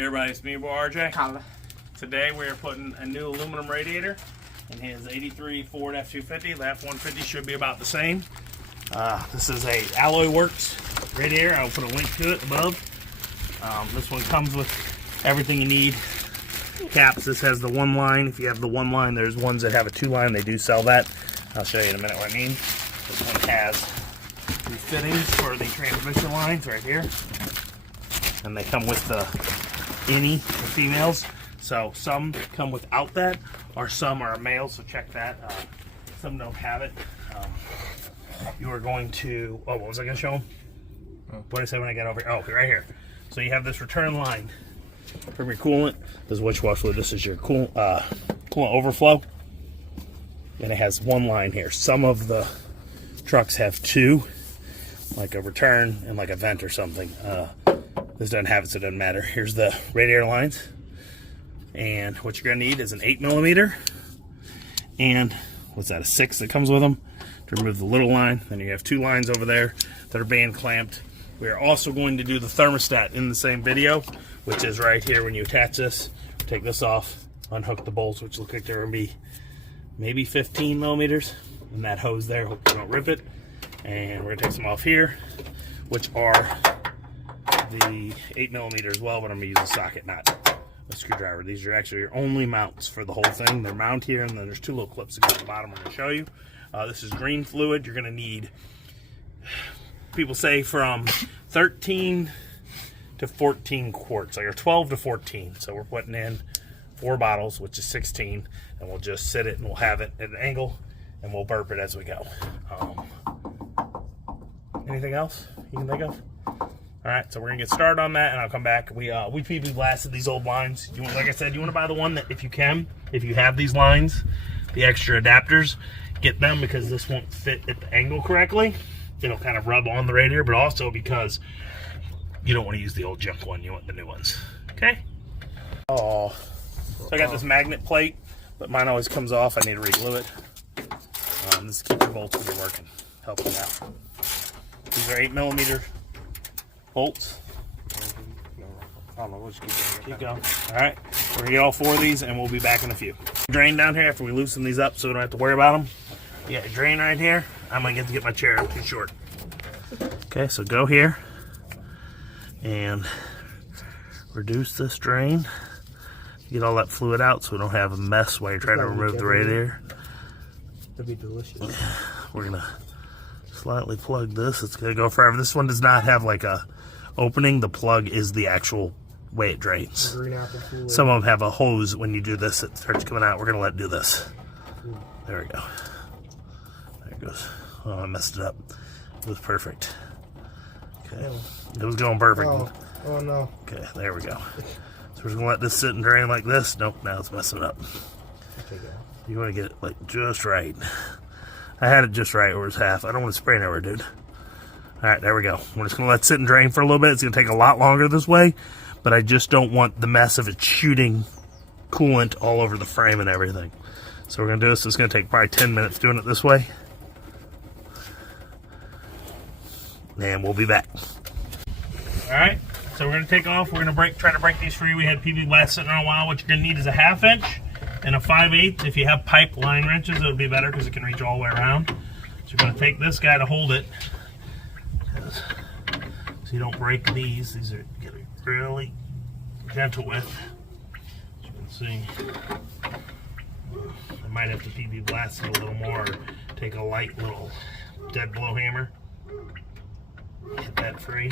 Hey everybody, it's me, boy RJ. Collin. Today we are putting a new aluminum radiator in his 83 Ford F250. The F150 should be about the same. This is a ALLOYWORKS radiator. I'll put a link to it above. This one comes with everything you need. Caps, this has the one line. If you have the one line, there's ones that have a two line. They do sell that. I'll show you in a minute what I mean. This one has the fittings for the transmission lines right here. And they come with the innie, the females. So some come without that, or some are male, so check that. Some don't have it. You are going to, what was I going to show them? What did I say when I got over here? Oh, right here. So you have this return line from your coolant. This is which wash fluid. This is your coolant overflow. And it has one line here. Some of the trucks have two, like a return and like a vent or something. This doesn't have it, so it doesn't matter. Here's the radiator lines. And what you're gonna need is an 8mm. And what's that, a 6 that comes with them to remove the little line. Then you have two lines over there that are band clamped. We are also going to do the thermostat in the same video, which is right here. When you attach this, take this off, unhook the bolts, which look like they're gonna be maybe 15mm. And that hose there, hope you don't rip it. And we're gonna take some off here, which are the 8mm as well, but I'm gonna use a socket, not a screwdriver. These are actually your only mounts for the whole thing. They're mount here, and then there's two little clips that go at the bottom. I'm gonna show you. This is green fluid. You're gonna need, people say, from 13 to 14 quarts, or 12 to 14. So we're putting in 4 bottles, which is 16, and we'll just sit it and we'll have it at an angle, and we'll burp it as we go. Anything else you can think of? All right, so we're gonna get started on that, and I'll come back. We PB blasted these old lines. You want, like I said, you want to buy the one that, if you can, if you have these lines, the extra adapters, get them, because this won't fit at the angle correctly. It'll kind of rub on the radiator, but also because you don't want to use the old junk one. You want the new ones. Okay. Oh, so I got this magnet plate, but mine always comes off. I need to re-glue it. This is keep your bolts when you're working, help you out. These are 8mm bolts. I don't know, we'll just keep going. All right, we're gonna get all 4 of these, and we'll be back in a few. Drain down here after we loosen these up, so we don't have to worry about them. Yeah, drain right here. I'm gonna get my chair, I'm too short. Okay, so go here and reduce this drain. Get all that fluid out, so we don't have a mess while you're trying to remove the radiator. That'd be delicious. We're gonna slightly plug this. It's gonna go forever. This one does not have like a opening. The plug is the actual way it drains. Some of them have a hose. When you do this, it starts coming out. We're gonna let it do this. There we go. There it goes. Oh, I messed it up. It was perfect. Okay, it was going perfect. Oh no. Okay, there we go. So we're gonna let this sit and drain like this. Nope, now it's messing it up. You want to get it like just right. I had it just right, or it's half. I don't want to spray it everywhere, dude. All right, there we go. We're just gonna let it sit and drain for a little bit. It's gonna take a lot longer this way, but I just don't want the mess of it shooting coolant all over the frame and everything. So we're gonna do this. It's gonna take probably 10 minutes doing it this way. And we'll be back. All right, so we're gonna take off. We're gonna try to break these free. We had PB blast sitting on a while. What you're gonna need is a 1/2 inch and a 5/8. If you have pipe line wrenches, it would be better because it can reach all the way around. So you're going to take this guy to hold it, so you don't break these. These are going to be really gentle with. As you can see, I might have to PB blast it a little more, or take a light little dead blow hammer, get that free.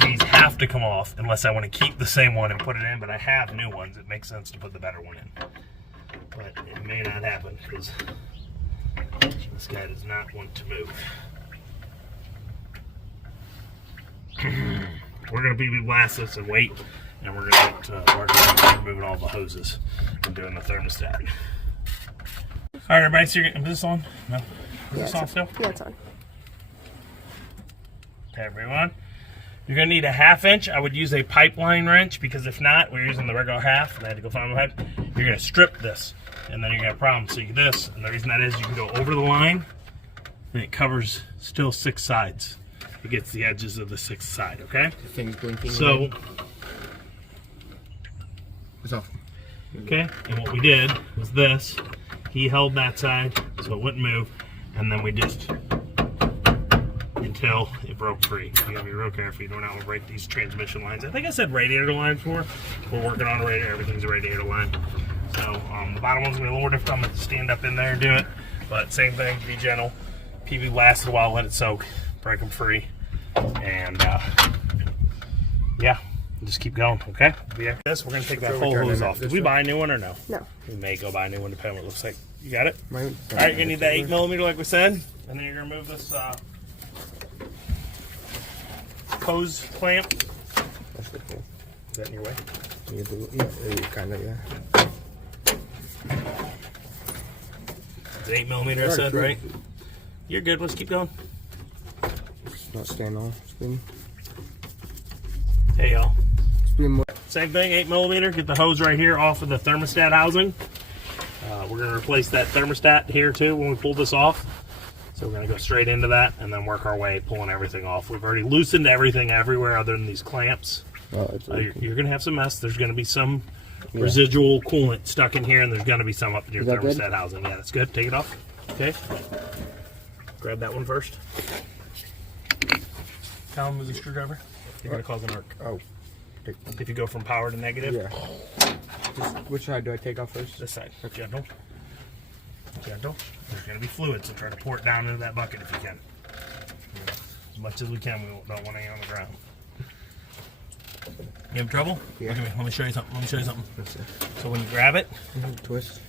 These have to come off unless I want to keep the same one and put it in, but I have new ones. It makes sense to put the better one in, but it may not happen because this guy does not want to move. We're going to PB blast this and wait, and we're going to get working on removing all the hoses and doing the thermostat. All right, everybody, so is this on? No? Is this on still? Yeah, it's on. Okay, everyone. You're going to need a 1/2 inch. I would use a pipeline wrench, because if not, we're using the regular half, and I had to go find my pipe. You're going to strip this, and then you're going to have problems. So you do this, and the reason that is you can go over the line, and it covers still 6 sides. It gets the edges of the 6th side, okay? The thing's blinking. So It's off. Okay, and what we did was this. He held that side so it wouldn't move, and then we just, until it broke free. You gotta be real careful. You don't want to break these transmission lines. I think I said radiator lines before. We're working on a radiator. Everything's a radiator line. So the bottom one's gonna be a little different. I'm gonna stand up in there and do it. But same thing, be gentle. PV lasts a while, let it soak, break them free, and yeah, just keep going, okay? Yeah. This, we're gonna take that whole hose off. Did we buy a new one or no? No. We may go buy a new one depending on what it looks like. You got it? All right, you're gonna need that 8mm like we said, and then you're gonna move this hose clamp. That's pretty cool. Is that in your way? Yeah, kind of, yeah. It's 8mm, I said, right? You're good. Let's keep going. It's not staying on. Spin. Hey, y'all. Spin more. Same thing, 8mm. Get the hose right here off of the thermostat housing. We're going to replace that thermostat here too when we pull this off. So we're going to go straight into that and then work our way pulling everything off. We've already loosened everything everywhere other than these clamps. Oh, you're going to have some mess. There's going to be some residual coolant stuck in here, and there's going to be some up in your thermostat housing. Yeah, that's good. Take it off. Okay. Grab that one first. Tell him with the screwdriver. You're going to cause an arc. Oh. If you go from power to negative. Yeah. Which side do I take off first? This side. Gentle. Gentle. There's going to be fluid, so try to pour it down into that bucket if you can. As much as we can. We don't want any on the ground. You have trouble? Yeah. Look at me. Let me show you something. So when you grab it, Twist.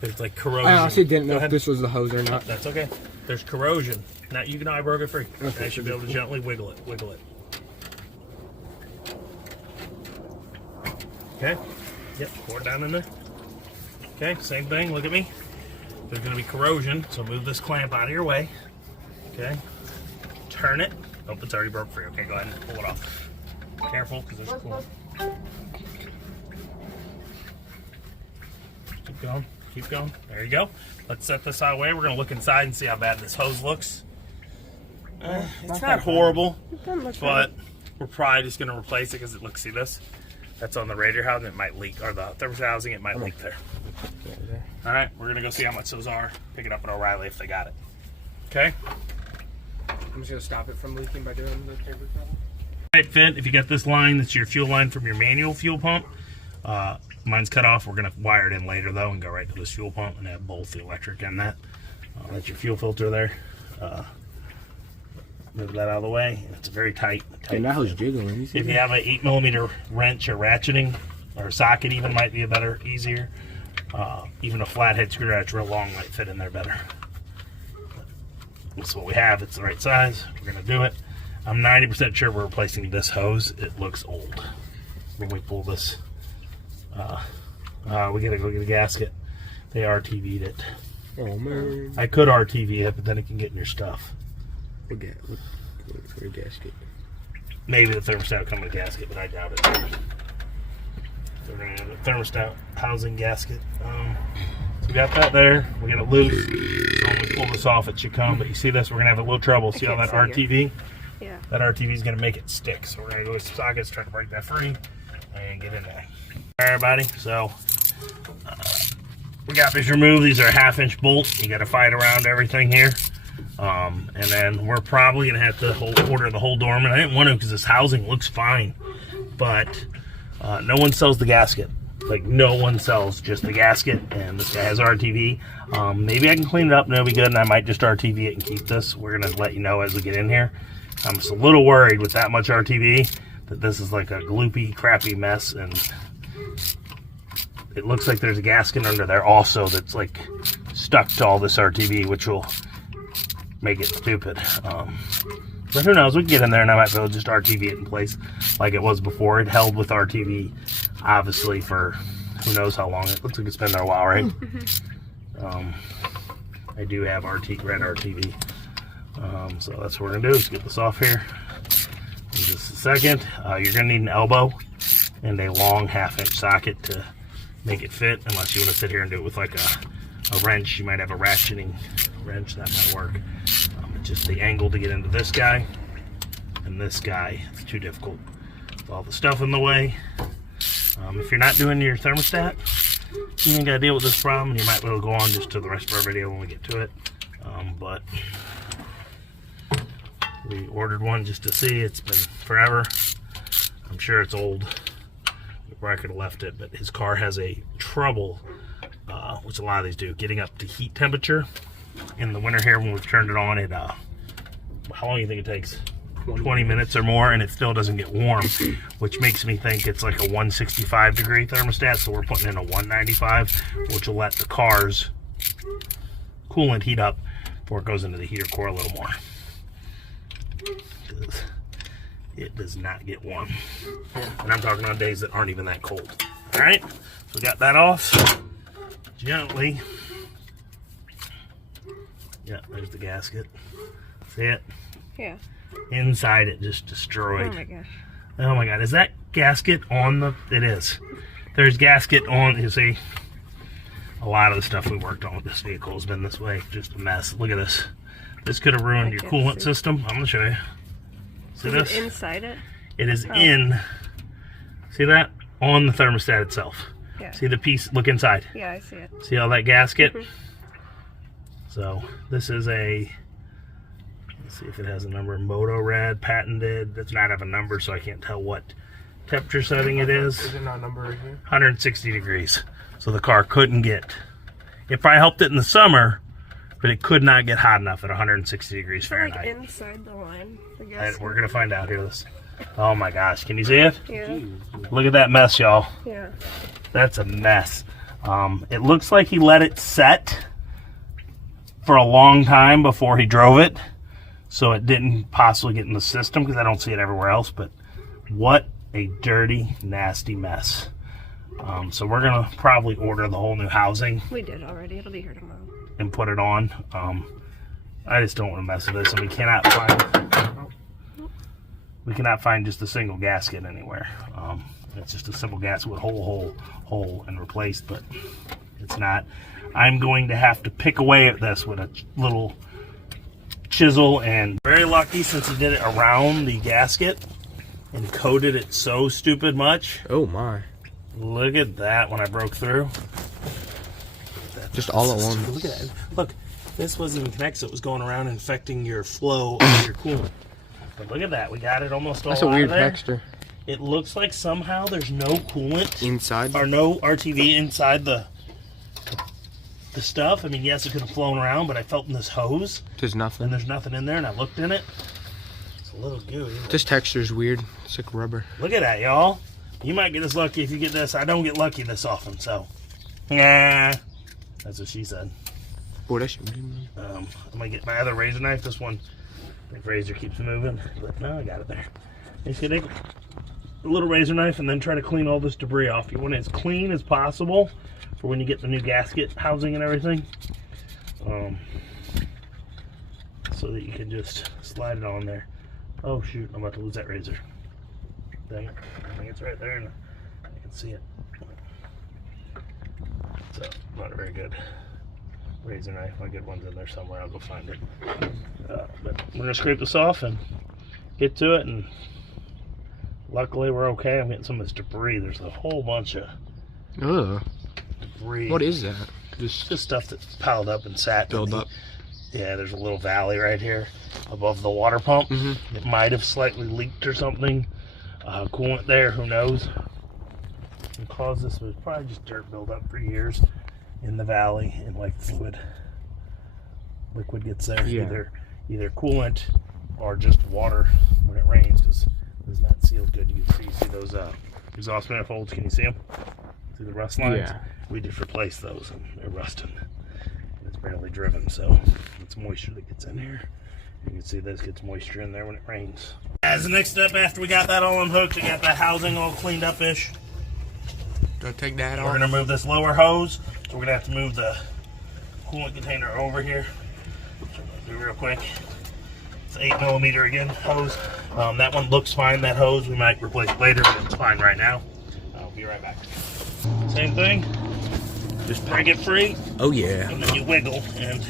there's like corrosion. I honestly didn't know if this was the hose or not. That's okay. There's corrosion. Now you can I broke it free. Okay. I should be able to gently wiggle it. Okay. Yep. Pour it down in there. Okay. Same thing. Look at me. There's going to be corrosion, so move this clamp out of your way. Okay. Turn it. Oh, it's already broke free. Okay, go ahead and pull it off. Careful, because there's coolant. Keep going. There you go. Let's set this out of the way. We're going to look inside and see how bad this hose looks. It's not horrible, but we're probably just going to replace it because it looks, see this? That's on the radiator housing. It might leak, or the thermostat housing, it might leak there. All right, we're going to go see how much those are. Pick it up at O'Reilly if they got it. Okay? I'm just going to stop it from leaking by doing the paper towel. Right fit, if you got this line, that's your fuel line from your manual fuel pump. Mine's cut off. We're going to wire it in later though and go right to this fuel pump and have both the electric and that. That's your fuel filter there. Move that out of the way. It's very tight. And that was jiggling. If you have an 8mm wrench or ratcheting or socket even might be easier. Even a flathead screw that's real long might fit in there better. That's what we have. It's the right size. We're going to do it. I'm 90% sure we're replacing this hose. It looks old when we pull this. We gotta go get a gasket. They RTV'd it. Oh man. I could RTV it, but then it can get in your stuff. What for a gasket? Maybe the thermostat will come in a gasket, but I doubt it. So we're gonna have a thermostat housing gasket. So we got that there. We got it loose. So when we pull this off, it should come. But you see this? We're gonna have a little trouble. See how that RTV? Yeah. That RTV is going to make it stick. So we're going to go with some sockets, try to break that free, and get in there. All right, everybody. So we got these removed. These are a 1/2-inch bolts. You got to fight around everything here. And then we're probably going to have to order the whole Dorman. I didn't want to because this housing looks fine. But no one sells the gasket. Like, no one sells just the gasket. And this guy has RTV. Maybe I can clean it up and it'll be good. And I might just RTV it and keep this. We're going to let you know as we get in here. I'm just a little worried with that much RTV that this is like a gloopy, crappy mess, and it looks like there's a gasket under there also that's like stuck to all this RTV, which will make it stupid. But who knows? We can get in there and I might be able to just RTV it in place like it was before. It held with RTV, obviously, for who knows how long. It looks like it's been there a while, right? I do have red RTV. So that's what we're gonna do is get this off here in just a second. You're gonna need an elbow and a long 1/2-inch socket to make it fit, unless you want to sit here and do it with like a wrench. You might have a ratcheting wrench, that might work. Just the angle to get into this guy and this guy, it's too difficult with all the stuff in the way. If you're not doing your thermostat, you ain't got to deal with this problem. You might be able to go on just to the rest of our video when we get to it. But we ordered one just to see. It's been forever. I'm sure it's old where I could have left it, but his car has a trouble, which a lot of these do, getting up to heat temperature. In the winter here when we've turned it on, it how long do you think it takes? 20 minutes or more, and it still doesn't get warm, which makes me think it's like a 165 degree thermostat. So we're putting in a 195, which will let the car's coolant heat up before it goes into the heater core a little more. It does not get warm, and I'm talking on days that aren't even that cold. All right, so we got that off gently. Yeah, there's the gasket. See it? Yeah. Inside it just destroyed. Oh my gosh. Oh my god, is that gasket on the... It is. There's gasket on, you see. A lot of the stuff we worked on with this vehicle has been this way. Just a mess. Look at this. This could have ruined your coolant system. I'm going to show you. See this? Is it inside it? It is in... See that? On the thermostat itself. Yeah. See the piece? Look inside. Yeah, I see it. See all that gasket? So, this is a... Let's see if it has a number. Motorad, patented. Does not have a number, so I can't tell what temperature setting it is. Is it not number right here? 160 degrees. So the car couldn't get... It probably helped it in the summer, but it could not get hot enough at 160 degrees Fahrenheit. Like inside the line. I guess. We're going to find out here. Oh my gosh. Can you see it? Yeah. Look at that mess, y'all. Yeah. That's a mess. It looks like he let it set for a long time before he drove it, so it didn't possibly get in the system, because I don't see it everywhere else. But what a dirty, nasty mess. So we're going to probably order the whole new housing. We did already. It'll be here tomorrow. And put it on. I just don't want to mess with this, and we cannot find just a single gasket anywhere. It's just a simple gasket with hole and replaced, but it's not. I'm going to have to pick away at this with a little chisel, and very lucky since he did it around the gasket and coated it so stupid much. Oh my. Look at that when I broke through. Just all at once. Look at that. Look, this wasn't even connected, so it was going around infecting your flow of your coolant. But look at that. We got it almost all out of there. That's a weird texture. It looks like somehow there's no coolant Inside? or no RTV inside the stuff. I mean, yes, it could have flown around, but I felt in this hose. There's nothing. And there's nothing in there, and I looked in it. It's a little gooey. This texture's weird. It's like rubber. Look at that, y'all. You might get as lucky if you get this. I don't get lucky this often, so. Nah. That's what she said. Boy, that should be. I'm going to get my other razor knife. This one, the razor keeps moving. But no, I got it there. You see, take a little razor knife and then try to clean all this debris off. You want it as clean as possible for when you get the new gasket housing and everything. So that you can just slide it on there. Oh shoot, I'm about to lose that razor. Dang it. I think it's right there and I can see it. So, not a very good razor knife. I'll get ones in there somewhere. I'll go find it. But we're going to scrape this off and get to it, and luckily we're okay. I'm getting some of this debris. There's a whole bunch of debris. What is that? Just stuff that's piled up and sat. Build up. Yeah, there's a little valley right here above the water pump. It might have slightly leaked or something. Coolant there, who knows? And caused this was probably just dirt buildup for years in the valley, and like liquid gets there. Yeah. Either coolant or just water when it rains, because it's not sealed good. You can see those exhaust manifolds. Can you see them? See the rust lines? Yeah. We just replaced those, and they're rusting. It's barely driven, so it's moisture that gets in here. You can see this gets moisture in there when it rains. As the next step, after we got that all unhooked, we got the housing all cleaned up-ish. Don't take that We're off. going to move this lower hose, so we're going to have to move the coolant container over here. So do real quick. It's 8mm again, hose. That one looks fine, that hose. We might replace it later, but it's fine right now. I'll be right back. Same thing. Just break it free. Oh yeah. And then you wiggle, and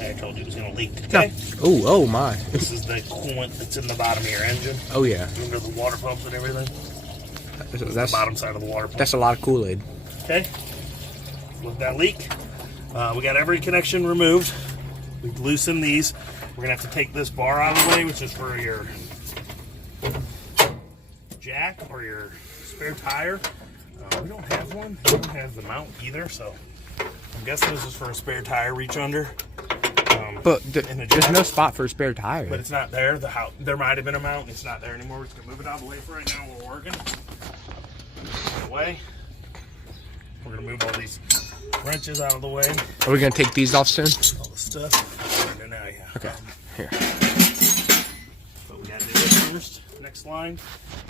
I told you it was going to leak. Okay? No. Oh my. This is the coolant that's in the bottom of your engine. Oh yeah. Under the water pumps and everything. the bottom side of the water pump. That's a lot of Kool-Aid. Okay. With that leak, we got every connection removed. We've loosened these. We're gonna have to take this bar out of the way, which is for your jack or your spare tire. We don't have one. We don't have the mount either, so I'm guessing this is for a spare tire reach under. But there's no spot for a spare tire. But it's not there. There might have been a mount. It's not there anymore. We're just gonna move it out of the way for right now. We're working. Away. We're gonna move all these wrenches out of the way. Are we gonna take these off soon? All the stuff. Right now, yeah. Okay. Here. But we gotta do this first. Next line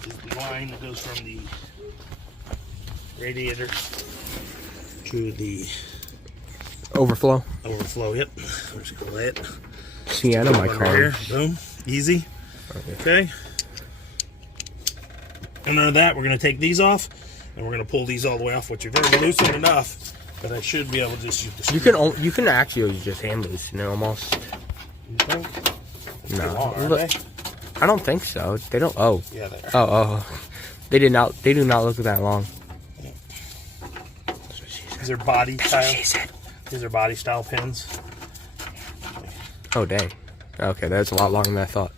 is the line that goes from the radiator to the Overflow. Yep. We're just gonna lay it. Sienna, my car. Boom. Easy. Okay. And out of that, we're gonna take these off, and we're gonna pull these all the way off, which are very loosened enough that I should be able to just use the screw. You can actually just hand loosen it almost. You think? No. Long, aren't they? I don't think so. They don't. Oh. Yeah, they are. Oh. They did not. They do not look that long. These are body style. These are body style pins. Oh dang. Okay, that's a lot longer than I thought.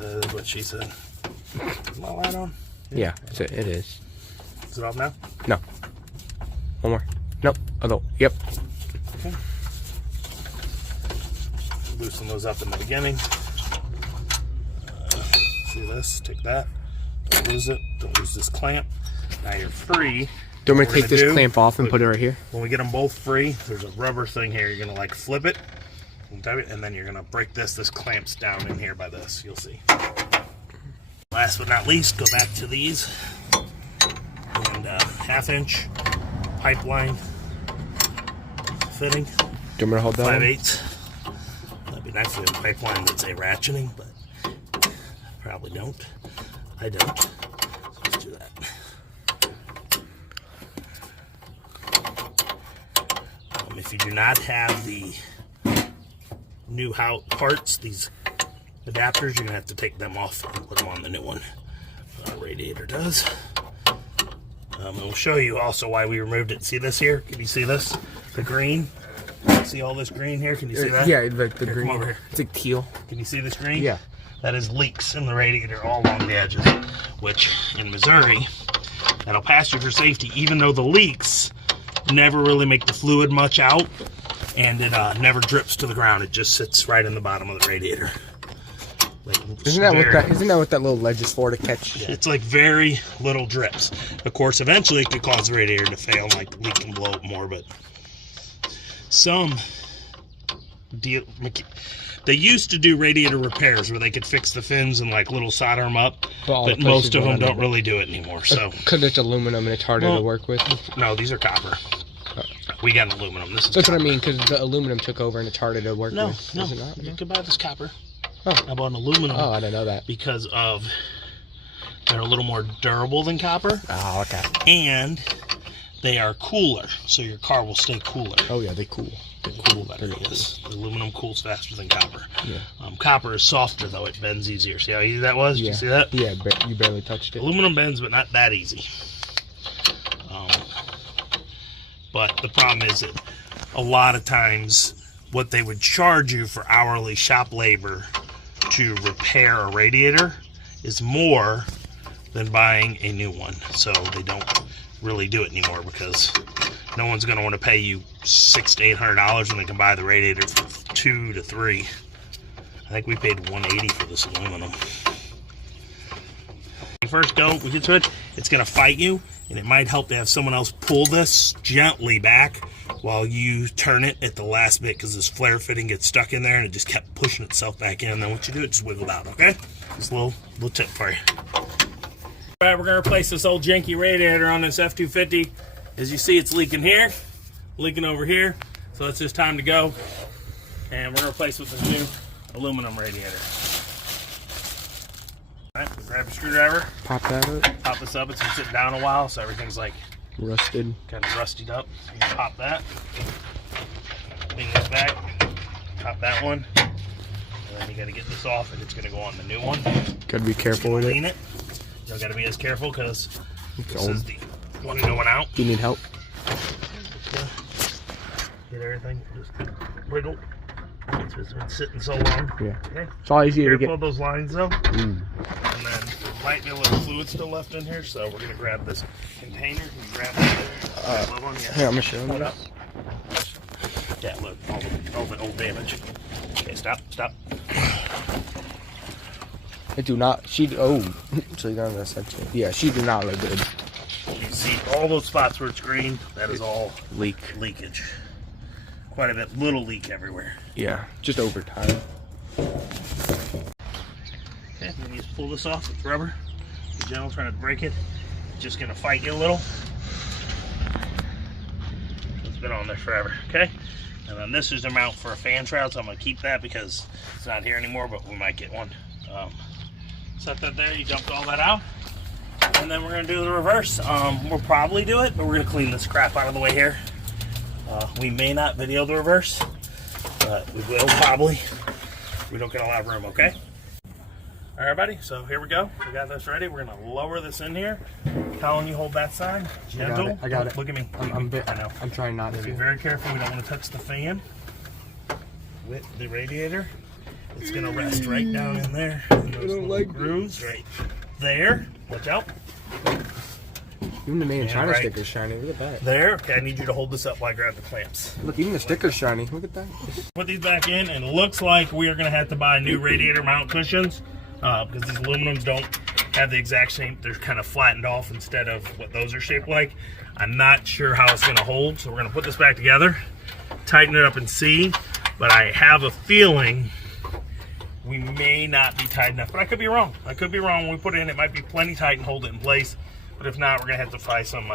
That's what she said. Is my light on? Yeah, it is. Is it off now? No. One more. Nope. Although, yep. Okay. Loosen those up in the beginning. See this? Take that. Don't lose it. Don't lose this clamp. Now you're free. Do you want me to take this clamp off and put it right here? When we get them both free, there's a rubber thing here. You're gonna like flip it, and then you're gonna break this. This clamps down in here by this. You'll see. Last but not least, go back to these and 1/2-inch pipeline fitting. Do you want me to hold that? 5/8. That'd be nice if we had a pipeline that's a ratcheting, but probably don't. I don't. So let's do that. If you do not have the new parts, these adapters, you're gonna have to take them off and put them on the new one. Radiator does. And we'll show you also why we removed it. See this here? Can you see this? The green. See all this green here? Can you see that? Yeah, like the here, green. come over here. It's like teal. Can you see this green? Yeah. That is leaks in the radiator all along the edges, which in Missouri, that'll pass you for safety, even though the leaks never really make the fluid much out, and it never drips to the ground. It just sits right in the bottom of the radiator. Like, isn't that what that little ledge is for, to catch? Yeah, it's like very little drips. Of course, eventually it could cause the radiator to fail, and like the leak can blow up more. But some they used to do radiator repairs where they could fix the fins and like little solder them up, but most of them don't really do it anymore. So because it's aluminum and it's harder to work with. No, these are copper. We got an aluminum. This is that's copper. What I mean, because the aluminum took over and it's harder to work with. No, Is it not? you can buy this copper. Oh. I bought an aluminum. Oh, I didn't know that. Because they're a little more durable than copper. Oh, okay. And they are cooler, so your car will stay cooler. Oh yeah, they cool. They cool better. Yes, the aluminum cools faster than copper. Yeah. Copper is softer though; it bends easier. See how easy that was? Did you see that? Yeah, you barely touched it. Aluminum bends, but not that easy. But the problem is that a lot of times, what they would charge you for hourly shop labor to repair a radiator is more than buying a new one. So they don't really do it anymore because no one's going to want to pay you $600 to $800 when they can buy the radiator for $200 to $300. I think we paid $180 for this aluminum. When you first go, we get to it, it's going to fight you, and it might help to have someone else pull this gently back while you turn it at the last bit, because this flare fitting gets stuck in there and it just kept pushing itself back in. And then what you do, it just wiggled out, okay? Just a little tip for you. All right, we're gonna replace this old janky radiator on this F250. As you see, it's leaking here, leaking over here. So it's just time to go. And we're gonna replace with this new aluminum radiator. All right, so grab a screwdriver. Pop that up. Pop this up. It's been sitting down a while, so everything's like rusted. Kind of rustied up. So you can pop that. Clean this back. Pop that one. And then you got to get this off, and it's going to go on the new one. Gotta be careful with it. Clean it. You got to be as careful because It's This old. is the one going out. Do you need help? Get everything just wiggle. It's just been sitting so long. Yeah. Okay. It's all easy to Careful get. of those lines though. Mm. And then there might be a little fluid still left in here, so we're gonna grab this container and grab that. Here, I'm gonna show Hold you. up. Yeah, look, all the old damage. Okay, stop. I do not. Oh, so you got that section. Yeah, she do not look good. You see all those spots where it's green, that is all leakage. Quite a bit, little leak everywhere. Yeah, just over time. Okay, then you just pull this off with rubber. Be gentle, trying to break it. It's just gonna fight you a little. It's been on there forever, okay? And then this is the mount for a fan shroud, so I'm gonna keep that because it's not here anymore, but we might get one. Set that there, you dumped all that out. And then we're gonna do the reverse. We'll probably do it, but we're gonna clean this crap out of the way here. We may not video the reverse, but we will probably. We don't get a lot of room, okay? All right, buddy, so here we go. We got this ready. We're gonna lower this in here. Collin, you hold that side. Gentle. I got it. Look at me. I know. I'm trying not Be to. very careful. We don't want to touch the fan with the radiator. It's gonna rest right down in there. In those little grooves right there. Watch out. Even the main China right. sticker's shiny. Look at that. There. Okay, I need you to hold this up while I grab the clamps. Look, even the sticker's shiny. Look at that. Put these back in, and it looks like we are gonna have to buy new radiator mount cushions because these aluminums don't have the exact shape. They're kind of flattened off instead of what those are shaped like. I'm not sure how it's gonna hold, so we're gonna put this back together, tighten it up and see, but I have a feeling we may not be tight enough, but I could be wrong. I could be wrong. When we put it in, it might be plenty tight and hold it in place, but if not, we're gonna have to buy some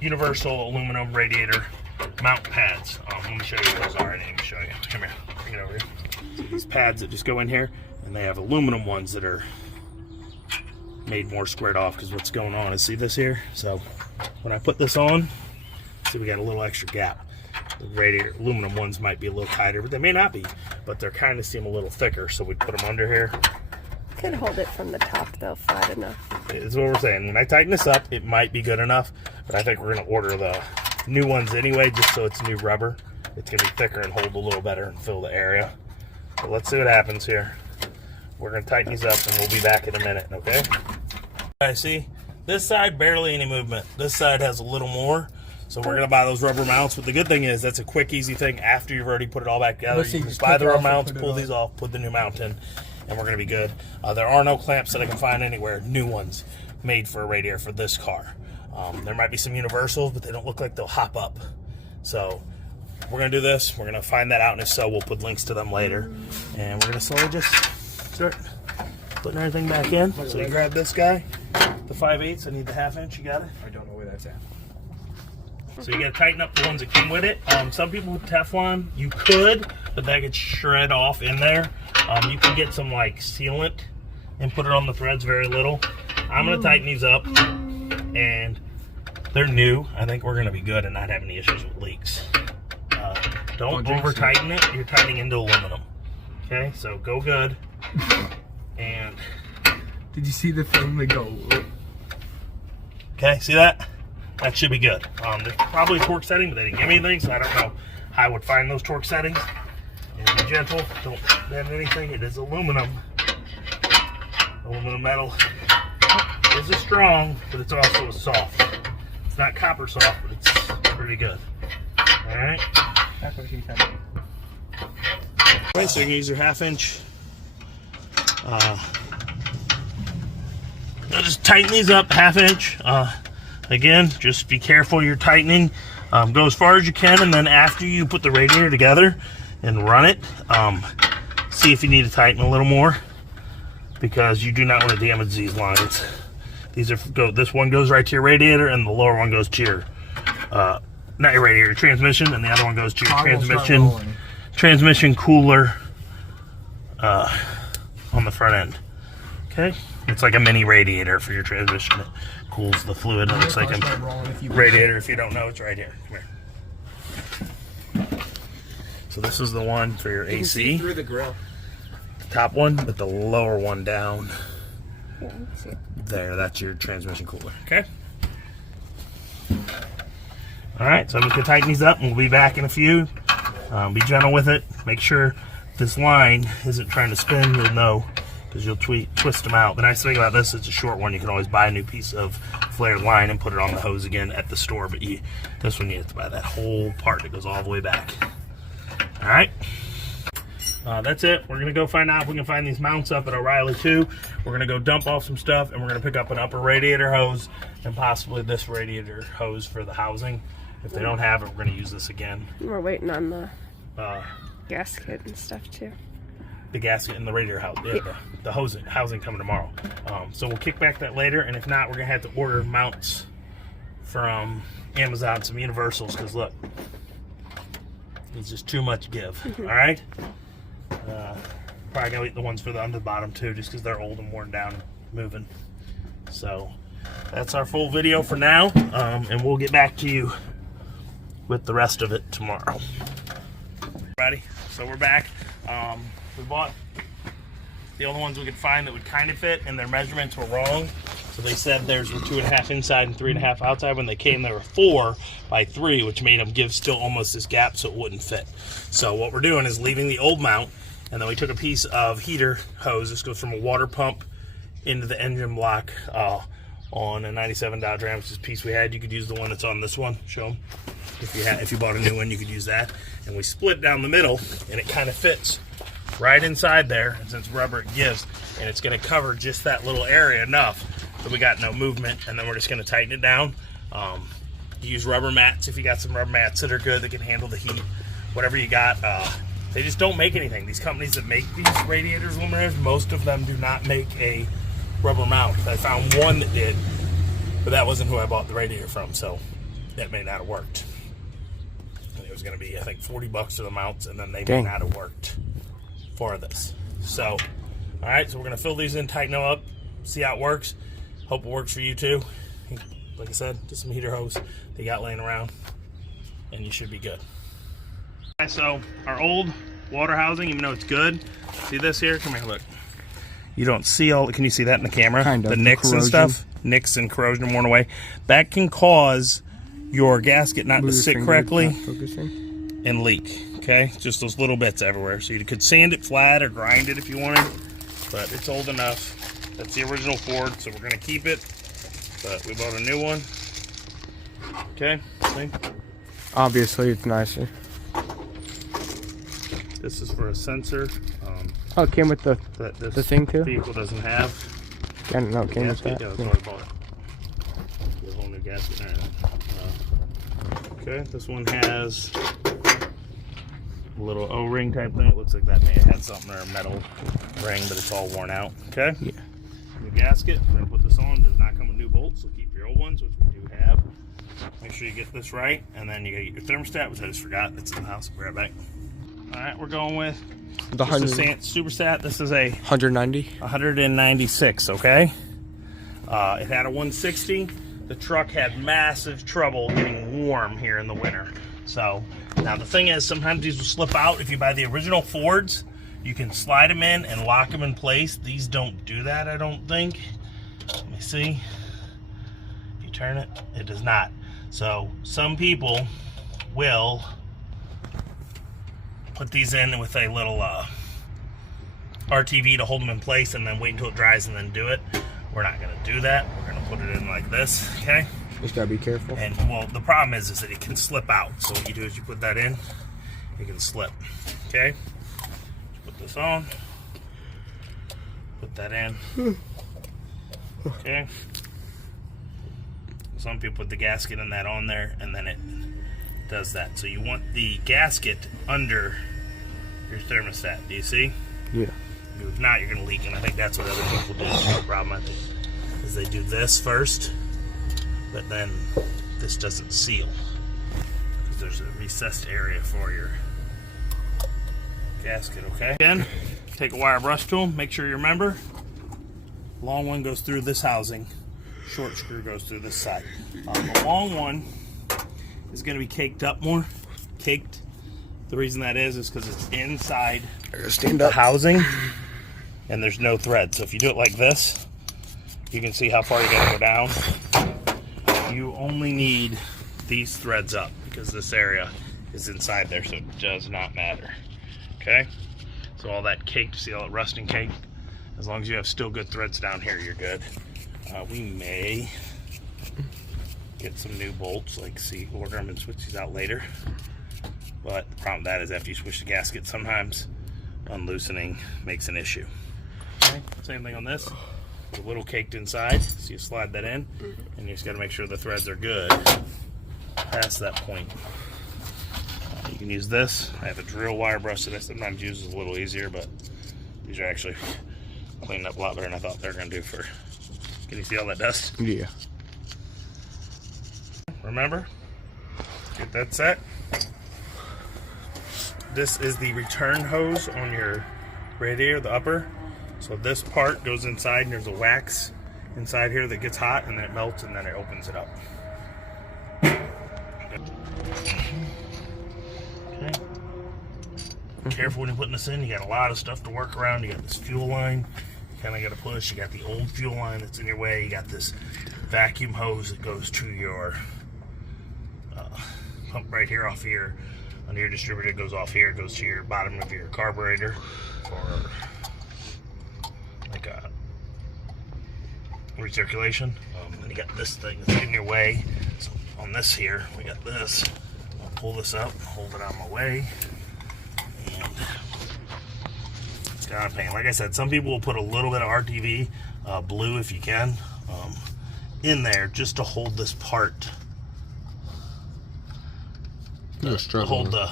universal aluminum radiator mount pads. Let me show you what those are. I didn't even show you. Come here, bring it over here. So these pads that just go in here, and they have aluminum ones that are made more squared off because what's going on is, see this here? So when I put this on, see we got a little extra gap. The radiator aluminum ones might be a little tighter, but they may not be, but they're kind of seem a little thicker, so we put them under here. Could hold it from the top though, flat enough. Is what we're saying. When I tighten this up, it might be good enough, but I think we're going to order the new ones anyway, just so it's new rubber. It's going to be thicker and hold a little better and fill the area. So let's see what happens here. We're going to tighten these up, and we'll be back in a minute, okay? I see this side, barely any movement. This side has a little more, so we're going to buy those rubber mounts. But the good thing is that's a quick, easy thing after you've already put it all back together. You can just buy the rubber mounts, pull these off, put the new mount in, and we're going to be good. There are no clamps that I can find anywhere, new ones made for a radiator for this car. There might be some universals, but they don't look like they'll hop up. So we're going to do this. We're going to find that out, and if so, we'll put links to them later. And we're going to slowly just start putting everything back in. So you grab this guy, the 5/8. I need the 1/2 inch. You got it? I don't know where that's at. So you got to tighten up the ones that come with it. Some people with Teflon, you could, but that gets shred off in there. You can get some like sealant and put it on the threads very little. I'm going to tighten these up, and they're new. I think we're going to be good and not have any issues with leaks. Don't over tighten it. You're tightening into aluminum. Okay, so go good. And did you see the film? They go. Okay, see that? That should be good. There's probably a torque setting, but they didn't give me anything, so I don't know how I would find those torque settings. And be gentle, don't bend anything. It is aluminum. Aluminum metal is a strong, but it's also a soft. It's not copper soft, but it's pretty good. All right. That's what she said. Alright, so you can use your 1/2 inch. Just tighten these up 1/2 inch. Again, just be careful you're tightening. Go as far as you can, and then after you put the radiator together and run it, see if you need to tighten a little more, because you do not want to damage these lines. These are this one goes right to your radiator, and the lower one goes to your not your radiator, transmission, and the other one goes to your transmission cooler on the front end. Okay, it's like a mini radiator for your transmission. It cools the fluid. It looks like a radiator. If you don't know, it's right here. Come here. So this is the one for your AC. Through the grill. The top one, but the lower one down. Yeah, I can see it. There, that's your transmission cooler. Okay. All right, so I'm going to tighten these up, and we'll be back in a few. Be gentle with it. Make sure this line isn't trying to spin. You'll know because you'll twist them out. The nice thing about this, it's a short one. You can always buy a new piece of flared line and put it on the hose again at the store. But this one, you have to buy that whole part that goes all the way back. All right. That's it. We're going to go find out if we can find these mounts up at O'Reilly too. We're going to go dump off some stuff, and we're going to pick up an upper radiator hose and possibly this radiator hose for the housing. If they don't have it, we're going to use this again. We're waiting on the gasket and stuff too. The gasket and the radiator house. Yeah, the housing coming tomorrow. So we'll kick back that later, and if not, we're going to have to order mounts from Amazon, some universals, because look, it's just too much give. All right? Probably going to eat the ones for the under the bottom too, just because they're old and worn down and moving. So that's our full video for now, and we'll get back to you with the rest of it tomorrow. Ready? So we're back. We bought the only ones we could find that would kind of fit, and their measurements were wrong. So they said theirs were 2.5 inside and 3.5 outside. When they came, they were 4 by 3, which made them give still almost this gap, so it wouldn't fit. So what we're doing is leaving the old mount, and then we took a piece of heater hose. This goes from a water pump into the engine block on a 97 Dodge Ram, which is the piece we had. You could use the one that's on this one. Show them. If you bought a new one, you could use that. And we split down the middle, and it kind of fits right inside there. And since rubber, it gives, and it's going to cover just that little area enough that we got no movement. And then we're just going to tighten it down. Use rubber mats if you got some rubber mats that are good that can handle the heat. Whatever you got. They just don't make anything. These companies that make these radiators, luminaires, most of them do not make a rubber mount. I found one that did, but that wasn't who I bought the radiator from, so that may not have worked. And it was going to be, I think, $40 for the mounts, and then they may not have worked for this. So, all right, so we're going to fill these in, tighten them up, see how it works. Hope it works for you too. Like I said, just some heater hose they got laying around, and you should be good. All right, so our old water housing, even though it's good, see this here? Come here, look. You don't see all, can you see that in the camera? Kind of. The nicks and stuff? Nicks and corrosion are worn away. That can cause your gasket not to sit correctly and leak, okay? Just those little bits everywhere. So you could sand it flat or grind it if you wanted, but it's old enough. That's the original Ford, so we're gonna keep it, but we bought a new one. Okay, see? Obviously, it's nicer. This is for a sensor. Oh, it came with the thing too? Vehicle doesn't have. I don't know, it came with gasket. that. Yeah, that's what I bought it. A whole new gasket there. Okay, this one has a little O-ring type thing. It looks like that may have had something or a metal ring, but it's all worn out. Okay? Yeah. New gasket. We're going to put this on. Does not come with new bolts, so keep your old ones, which we do have. Make sure you get this right, and then you got to get your thermostat, which I just forgot. It's in the house. Grab it back. All right, we're going with The Superstat. This is a 190. 196, okay? It had a 160. The truck had massive trouble getting warm here in the winter. So, now the thing is, sometimes these will slip out. If you buy the original Fords, you can slide them in and lock them in place. These don't do that, I don't think. Let me see. If you turn it, it does not. So, some people will put these in with a little RTV to hold them in place and then wait until it dries and then do it. We're not going to do that. We're going to put it in like this, okay? Just gotta be careful. And, well, the problem is that it can slip out. So what you do is you put that in, it can slip, okay? Put this on. Put that in. Okay? Some people put the gasket and that on there, and then it does that. So you want the gasket under your thermostat. Do you see? Yeah. If not, you're going to leak, and I think that's what other people do. The problem, I think, is they do this first, but then this doesn't seal because there's a recessed area for your gasket, okay? Again, take a wire brush tool, make sure you remember, long one goes through this housing, short screw goes through this side. The long one is going to be caked up more. Caked. The reason that is because it's inside Stand the up. housing and there's no thread. So if you do it like this, You can see how far you're gonna go down. You only need these threads up because this area is inside there, so it does not matter. Okay? So all that cake, see all that rusting cake? As long as you have still good threads down here, you're good. We may get some new bolts, like see, order them and switch these out later. But the problem with that is after you switch the gasket, sometimes unloosening makes an issue. Okay? Same thing on this. It's a little caked inside, so you slide that in, and you just got to make sure the threads are good past that point. You can use this. I have a drill wire brush that I sometimes use, is a little easier, but these are actually cleaning up a lot better than I thought they were going to do for. Can you see all that dust? Yeah. Remember, get that set. This is the return hose on your radiator, the upper. So this part goes inside, and there's a wax inside here that gets hot, and then it melts, and then it opens it up. Okay. Careful when you're putting this in. You got a lot of stuff to work around. You got this fuel line. You kind of got to push. You got the old fuel line that's in your way. You got this vacuum hose that goes to your pump right here off here. Under your distributor, it goes off here. It goes to your bottom of your carburetor, or like a recirculation. Then you got this thing that's in your way. So on this here, we got this. I'll pull this up, hold it out of my way, and it's kind of a pain. Like I said, some people will put a little bit of RTV, blue if you can, in there just to hold this part. Hold the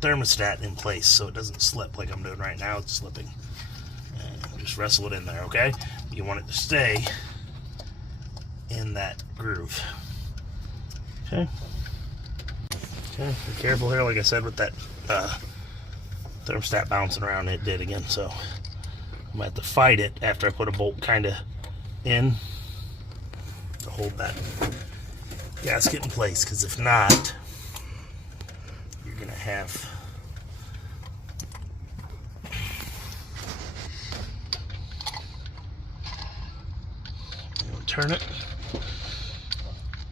thermostat in place so it doesn't slip like I'm doing right now. It's slipping. And just wrestle it in there, okay? You want it to stay in that groove. Okay. Okay, be careful here, like I said, with that thermostat bouncing around. It did again, so I'm gonna have to fight it after I put a bolt kind of in to hold that gasket in place, because if not, you're gonna have turn it.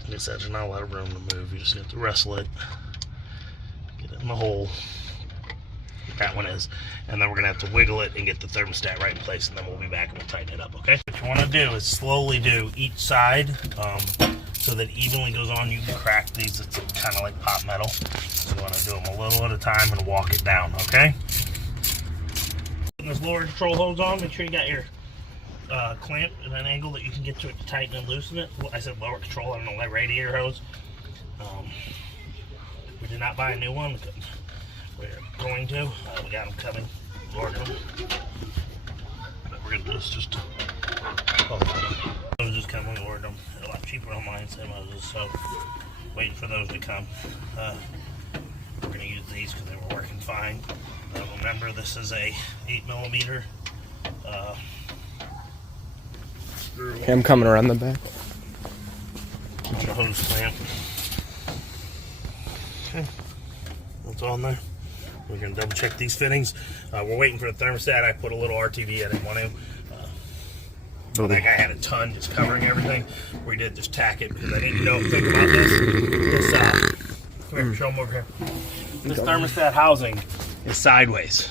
Like I said, there's not a lot of room to move. You just have to wrestle it, get it in the hole. That one is, and then we're gonna have to wiggle it and get the thermostat right in place, and then we'll be back and we'll tighten it up. Okay. What you want to do is slowly do each side. So that it evenly goes on. You can crack these, it's kind of like pop metal. So you want to do them a little at a time and walk it down, okay? Putting this lower control hose on, make sure you got your clamp at an angle that you can get to it to tighten and loosen it. I said lower control, I don't know, like radiator hose. We did not buy a new one. We're going to. We got them coming, ordered them. But we're going to do this just to... Those just come, we ordered them. They're a lot cheaper online, same hoses, so waiting for those to come. We're going to use these because they were working fine. Remember, this is a 8mm screw. Okay, I'm coming around the back. The hose clamp. Okay, that's all in there. We're going to double check these fittings. We're waiting for the thermostat. I put a little RTV, I didn't want to. That guy had a ton just covering everything. We did just tack it because I didn't think about this. Come here, show them over here. This thermostat housing is sideways.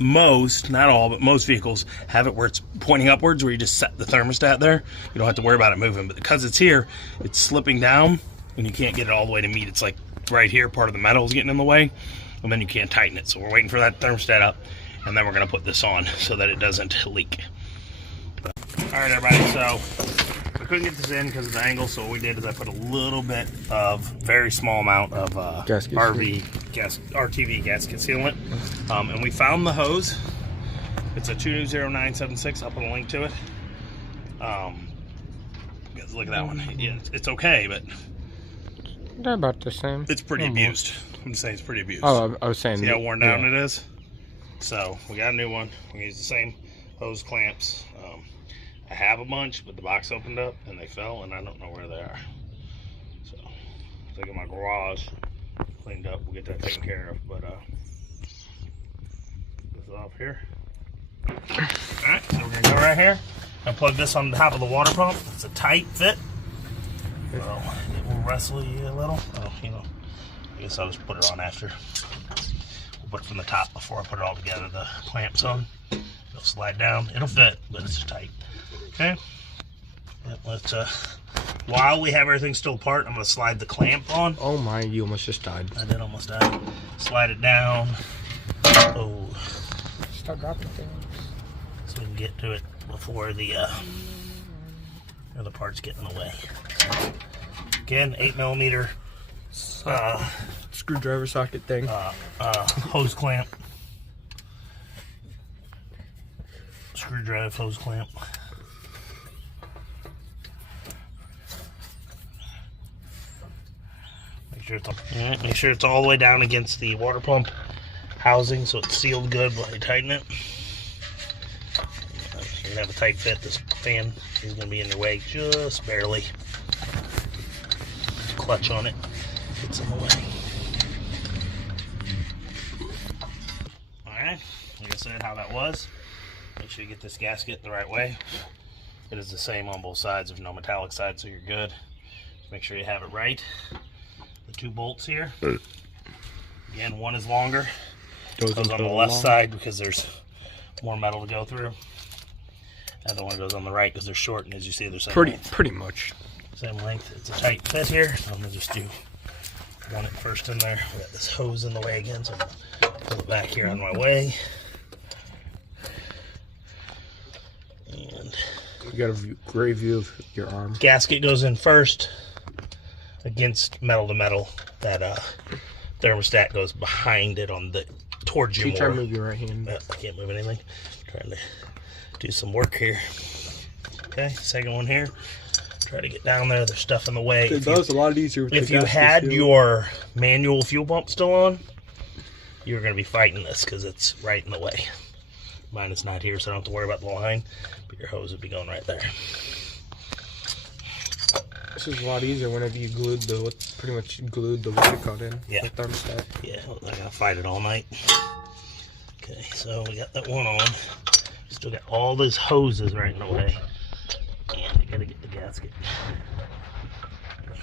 Most, not all, but most vehicles have it where it's pointing upwards, where you just set the thermostat there. You don't have to worry about it moving. But because it's here, it's slipping down, and you can't get it all the way to meet. It's like right here, part of the metal is getting in the way, and then you can't tighten it. So we're waiting for that thermostat up, and then we're going to put this on so that it doesn't leak. Alright everybody, so we couldn't get this in because of the angle, so what we did is I put a little bit of, very small amount of RTV gasket sealant, and we found the hose. It's a 20976, I'll put a link to it. Guys, look at that one. Yeah, it's okay, but They're about the same. It's pretty abused. I'm just saying it's pretty abused. Oh, I was saying. See how worn down it is? So we got a new one. We're gonna use the same hose clamps. I have a bunch, but the box opened up and they fell, and I don't know where they are. So, take in my garage, cleaned up. We'll get that taken care of. But this is off here. Alright, so we're gonna go right here. I'll plug this on the top of the water pump. It's a tight fit. So it will wrestle you a little. Oh, you know, I guess I'll just put it on after. We'll put it from the top before I put it all together. The clamps on. It'll slide down. It'll fit, but it's tight. Okay. Yep, let's while we have everything still apart, I'm gonna slide the clamp on. Oh my, you almost just died. I did almost die. Slide it down. Oh. Start dropping things. So we can get to it before the other parts get in the way. Again, 8mm Screwdriver socket thing. hose clamp. Screwdriver hose clamp. Make sure it's all the way down against the water pump housing so it's sealed good while you tighten it. You're gonna have a tight fit. This fan is gonna be in your way just barely. Clutch on it, it's in the way. Alright, like I said, how that was. Make sure you get this gasket the right way. It is the same on both sides. There's no metallic side, so you're good. Make sure you have it right. The 2 bolts here. Again, one is longer. Goes on the left side because there's more metal to go through. The other one goes on the right because they're short, and as you see, they're same length. Pretty much. Same length. It's a tight fit here. So I'm gonna just do one at first in there. We got this hose in the way again, so I'm gonna pull it back here on my way. And you got a great view of your arm. Gasket goes in first against metal to metal. That thermostat goes behind it on the towards you more. Try to move your right hand. I can't move anything. I'm trying to do some work here. Okay, second one here. Try to get down there. There's stuff in the way. That was a lot easier. If you had your manual fuel pump still on, you're going to be fighting this because it's right in the way. Mine is not here, so I don't have to worry about the line. But your hose would be going right there. This is a lot easier whenever you glued pretty much glued the water cut in. Yeah. The thermostat. Yeah, I gotta fight it all night. Okay, so we got that one on. Still got all these hoses right in the way. And you gotta get the gasket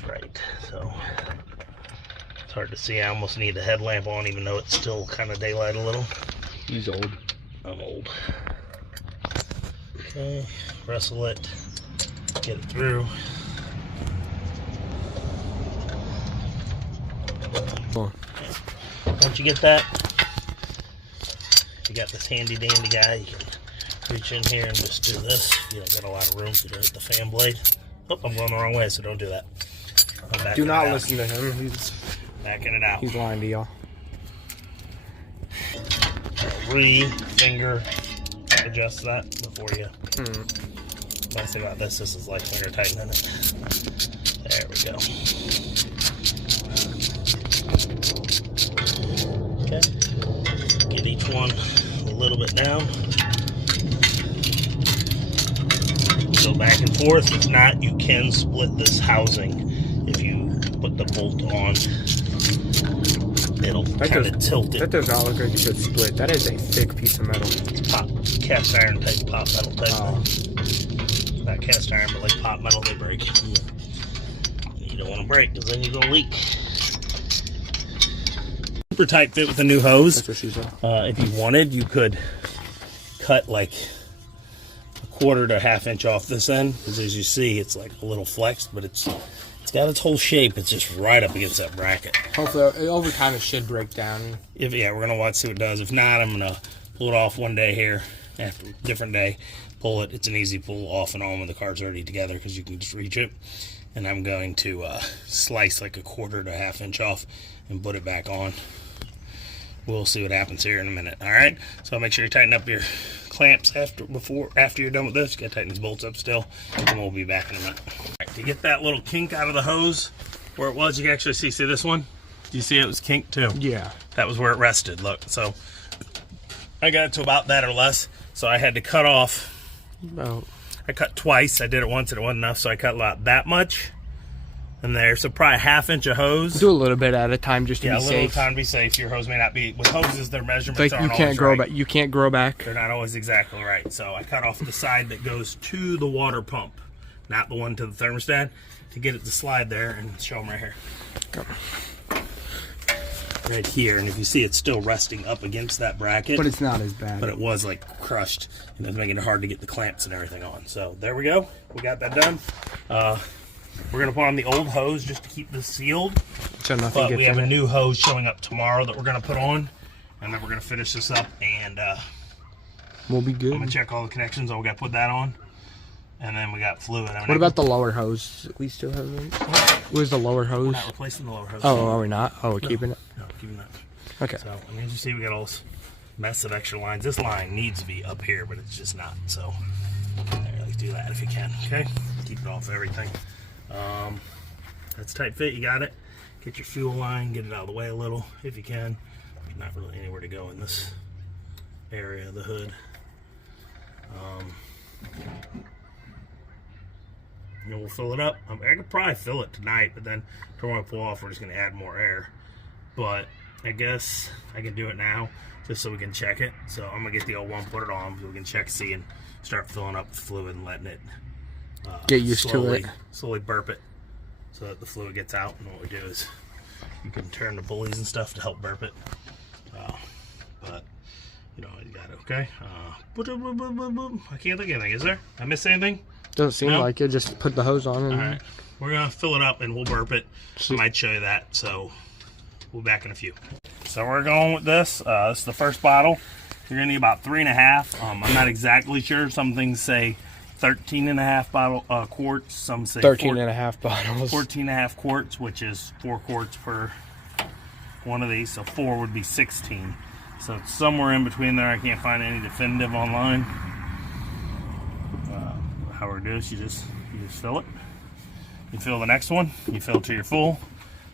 right. So it's hard to see. I almost need the headlamp on, even though it's still kind of daylight a little. He's old. I'm old. Okay, wrestle it, get it through. Once you get that, you got this handy dandy guy. You can reach in here and just do this. You don't got a lot of room to hit the fan blade. Oh, I'm going the wrong way, so don't do that. Do not listen to him. He's backing it out. He's lying to y'all. Finger adjust that before you. Nice thing about this is like when you're tightening it. There we go. Okay. Get each one a little bit down. Go back and forth. If not, you can split this housing if you put the bolt on. It'll kind of tilt it. That does not look like a good split. That is a thick piece of metal. It's pop, cast iron type pop metal type thing. Not cast iron, but like pop metal, they break. You don't want to break because then you're going to leak. Super tight fit with the new hose. That's what she said. If you wanted, you could cut like a 1/4 to 1/2 inch off this end, because as you see, it's like a little flexed, but it's got its whole shape. It's just right up against that bracket. Hopefully, over time, it should break down. Yeah, we're gonna watch, see what it does. If not, I'm gonna pull it off one day here, after a different day. Pull it. It's an easy pull off and on when the car's already together, because you can just reach it. And I'm going to slice like a 1/4 to 1/2 inch off and put it back on. We'll see what happens here in a minute. All right. So make sure you tighten up your clamps after you're done with this. You gotta tighten these bolts up still, and we'll be back in a minute. All right, to get that little kink out of the hose where it was, you can actually see this one. Do you see it was kinked too? Yeah. That was where it rested. Look. So I got it to about that or less. So I had to cut off. About. I cut twice. I did it once and it wasn't enough, so I cut about that much in there. So probably a half-inch of hose. Do a little bit at a time just to be a little safe. time to be safe. Your hose may not be with hoses. Their measurements Like aren't you can't always grow right. back. You can't grow back. They're not always exactly right. So I cut off the side that goes to the water pump, not the one to the thermostat, to get it to slide there and show them right here. Come. Right here, and if you see, it's still resting up against that bracket. But it's not as bad. But it was like crushed, and it's making it hard to get the clamps and everything on. So there we go. We got that done. We're gonna put on the old hose just to keep this sealed. So nothing. But we have a new hose showing up tomorrow that we're gonna put on, and then we're gonna finish this up, and we'll be good. I'm gonna check all the connections. We gotta put that on, and then we got fluid. What about the lower hose? We still have it. Where's the lower hose? We're not replacing the lower hose. Oh, are we not? Oh, we're keeping it. No, keeping that. Okay. So, I mean, as you see, we got all this mess of extra lines. This line needs to be up here, but it's just not. So, let's do that if you can. Okay, keep it off everything. That's tight fit. You got it. Get your fuel line. Get it out of the way a little if you can. There's not really anywhere to go in this area of the hood. And we'll fill it up. I could probably fill it tonight, but then tomorrow we pull off, we're just going to add more air. But I guess I can do it now just so we can check it. So I'm going to get the old one, put it on, so we can check, see, and start filling up with fluid and letting it get used to it. Slowly burp it so that the fluid gets out. And what we do is you can turn the pulleys and stuff to help burp it. But you know, you got it, okay? I can't think of anything, is there? I missed anything? Doesn't seem like it. Just put the hose on. And... All right. We're going to fill it up and we'll burp it. I might show you that, so we'll be back in a few. So we're going with this. This is the first bottle. You're going to need about 3.5. I'm not exactly sure. Some things say 13.5 quarts. Some say 13.5 bottles. 14.5 quarts, which is 4 quarts per one of these. So 4 would be 16. So it's somewhere in between there. I can't find any definitive online. How we're gonna do is you just fill it. You fill the next one. You fill it till you're full.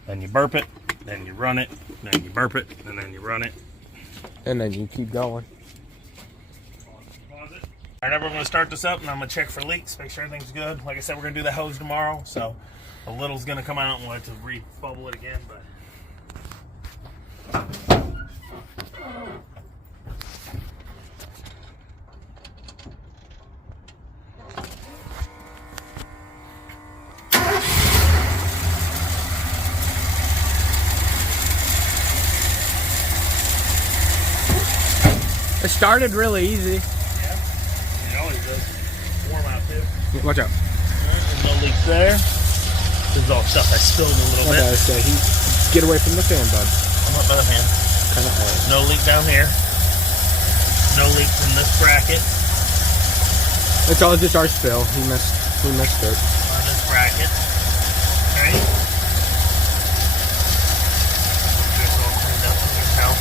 Then you burp it. Then you run it. Then you burp it. And then you run it. And then you keep going. Alright, we're going to start this up, and I'm going to check for leaks, make sure everything's good. Like I said, we're going to do the hose tomorrow, so a little's going to come out, and we'll have to re-bubble it again. But it started really easy. yeah, it always does. Warm out too. Watch out. There's no leaks there. This is all stuff I spilled a little bit. Get away from the fan, bud. I'm up by the fan. No leak down here. No leaks in this bracket. It's all just our spill. We missed it. On this bracket. Okay. Get it all cleaned up in here now.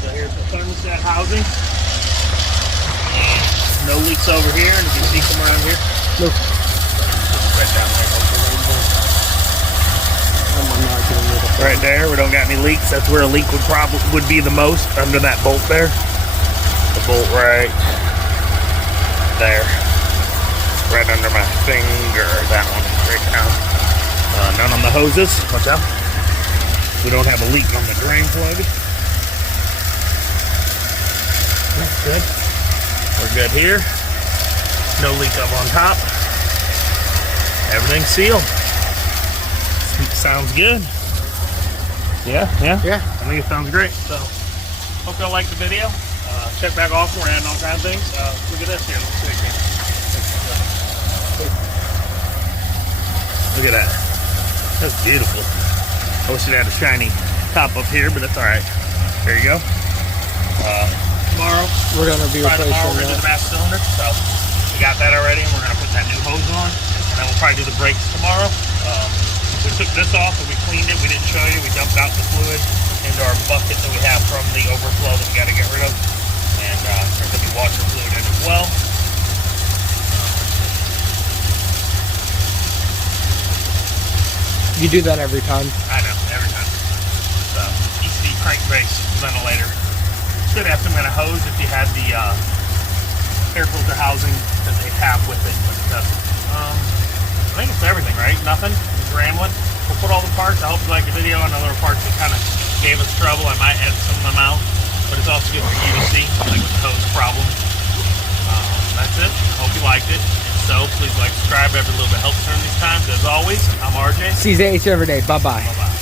So here's the thermostat housing. And no leaks over here, and if you see some around here. Look. Right down there. I'm not getting rid of it. Right there, we don't got any leaks. That's where a leak would be the most, under that bolt there. The bolt right there. Right under my finger. That one, right down. None on the hoses. Watch out. We don't have a leak on the drain plug. That's good. We're good here. No leak up on top. Everything's sealed. Sounds good. Yeah. Yeah. I think it sounds great. So, hope y'all liked the video. Check back off. We're adding all kinds of things. Look at this here. Let's see again. Look at that. That's beautiful. I wish it had a shiny top up here, but that's all right. There you go. Tomorrow, We're gonna be we're gonna do replacing the master cylinder. So we got that already, and we're gonna put that new hose on, and then we'll probably do the brakes tomorrow. We took this off and we cleaned it. We didn't show you. We dumped out the fluid into our bucket that we have from the overflow that we got to get rid of, and there's gonna be washer fluid in as well. You do that every time. I know, every time. crankbase ventilator. Should have some kind of hose if you had the air filter housing that they have with it. But I think it's everything, right? Nothing? Just rambling. We'll put all the parts. I hope you like the video. I know there were parts that kind of gave us trouble. I might edit some of them out, but it's also good for you to see, like with the hose problem. That's it. Hope you liked it. If so, please like, subscribe. Every little bit helps during these times. As always, I'm RJ. CZH every day. Bye-bye. Bye-bye.